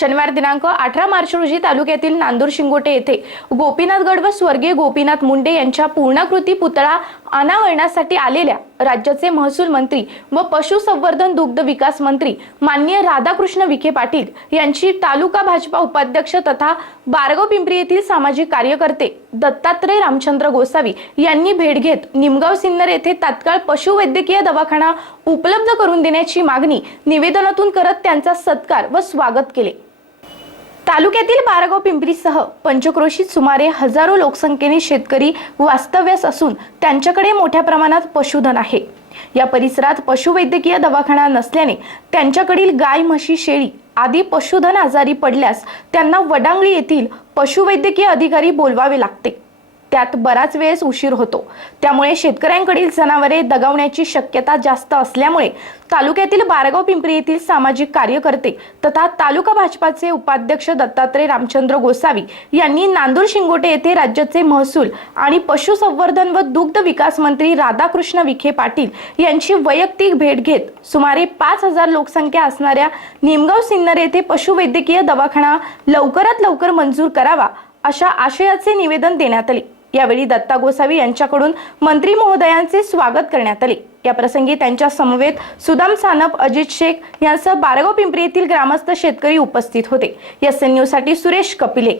शनिवार दिनांक अठरा मार्च रोजी तालुक्यातील नांदूर शिंगोटे येथे गोपीनाथगड व स्वर्गीय गोपीनाथ मुंडे यांच्या पूर्णाकृती पुतळा अनावरणासाठी आलेल्या राज्याचे महसूल मंत्री व पशुसंवर्धन दुग्ध विकास मंत्री माननीय राधाकृष्ण विखे पाटील यांची तालुका भाजपा उपाध्यक्ष तथा बारगाव पिंपरी येथील सामाजिक कार्यकर्ते दत्तात्रय रामचंद्र गोसावी यांनी भेट घेत निमगाव सिन्नर येथे तात्काळ पशुवैद्यकीय दवाखाना उपलब्ध करून देण्याची मागणी निवेदनातून करत त्यांचा सत्कार व स्वागत केले. तालुक्यातील बारागाव पिंपरीसह पंचक्रोशीत सुमारे हजारो लोकसंख्येने शेतकरी वास्तव्यास असून त्यांच्याकडे मोठ्या प्रमाणात पशुधन आहे. या परिसरात पशुवैद्यकीय दवाखाना नसल्याने त्यांच्याकडील गाय म्हशी शेळी आदी पशुधन आजारी पडल्यास त्यांना वडांगळी येथील पशुवैद्यकीय अधिकारी बोलवावे लागते. त्यात बराच वेळेस उशीर होतो. त्यामुळे शेतकऱ्यांकडील जनावरे दगावण्याची शक्यता जास्त असल्यामुळे तालुक्यातील बारगाव पिंपरी येथील सामाजिक कार्यकर्ते तथा तालुका भाजपाचे उपाध्यक्ष दत्तात्रय रामचंद्र गोसावी यांनी नांदूर शिंगोटे येथे राज्याचे महसूल आणि पशुसंवर्धन व दुग्ध विकास मंत्री राधाकृष्ण विखे पाटील यांची वैयक्तिक भेट घेत सुमारे पाच हजार लोकसंख्या असणाऱ्या निमगाव सिन्नर येथे पशुवैद्यकीय दवाखाना लवकरात लवकर मंजूर करावा अशा आशयाचे निवेदन देण्यात आले. यावेळी दत्ता गोसावी यांच्याकडून मंत्री महोदयांचे स्वागत करण्यात आले. या प्रसंगी त्यांच्या समवेत सुदाम सानप अजित शेख यांसह बारगाव पिंपरी येथील ग्रामस्थ शेतकरी उपस्थित होते. एस एन न्यूजसाठी सुरेश कपिले.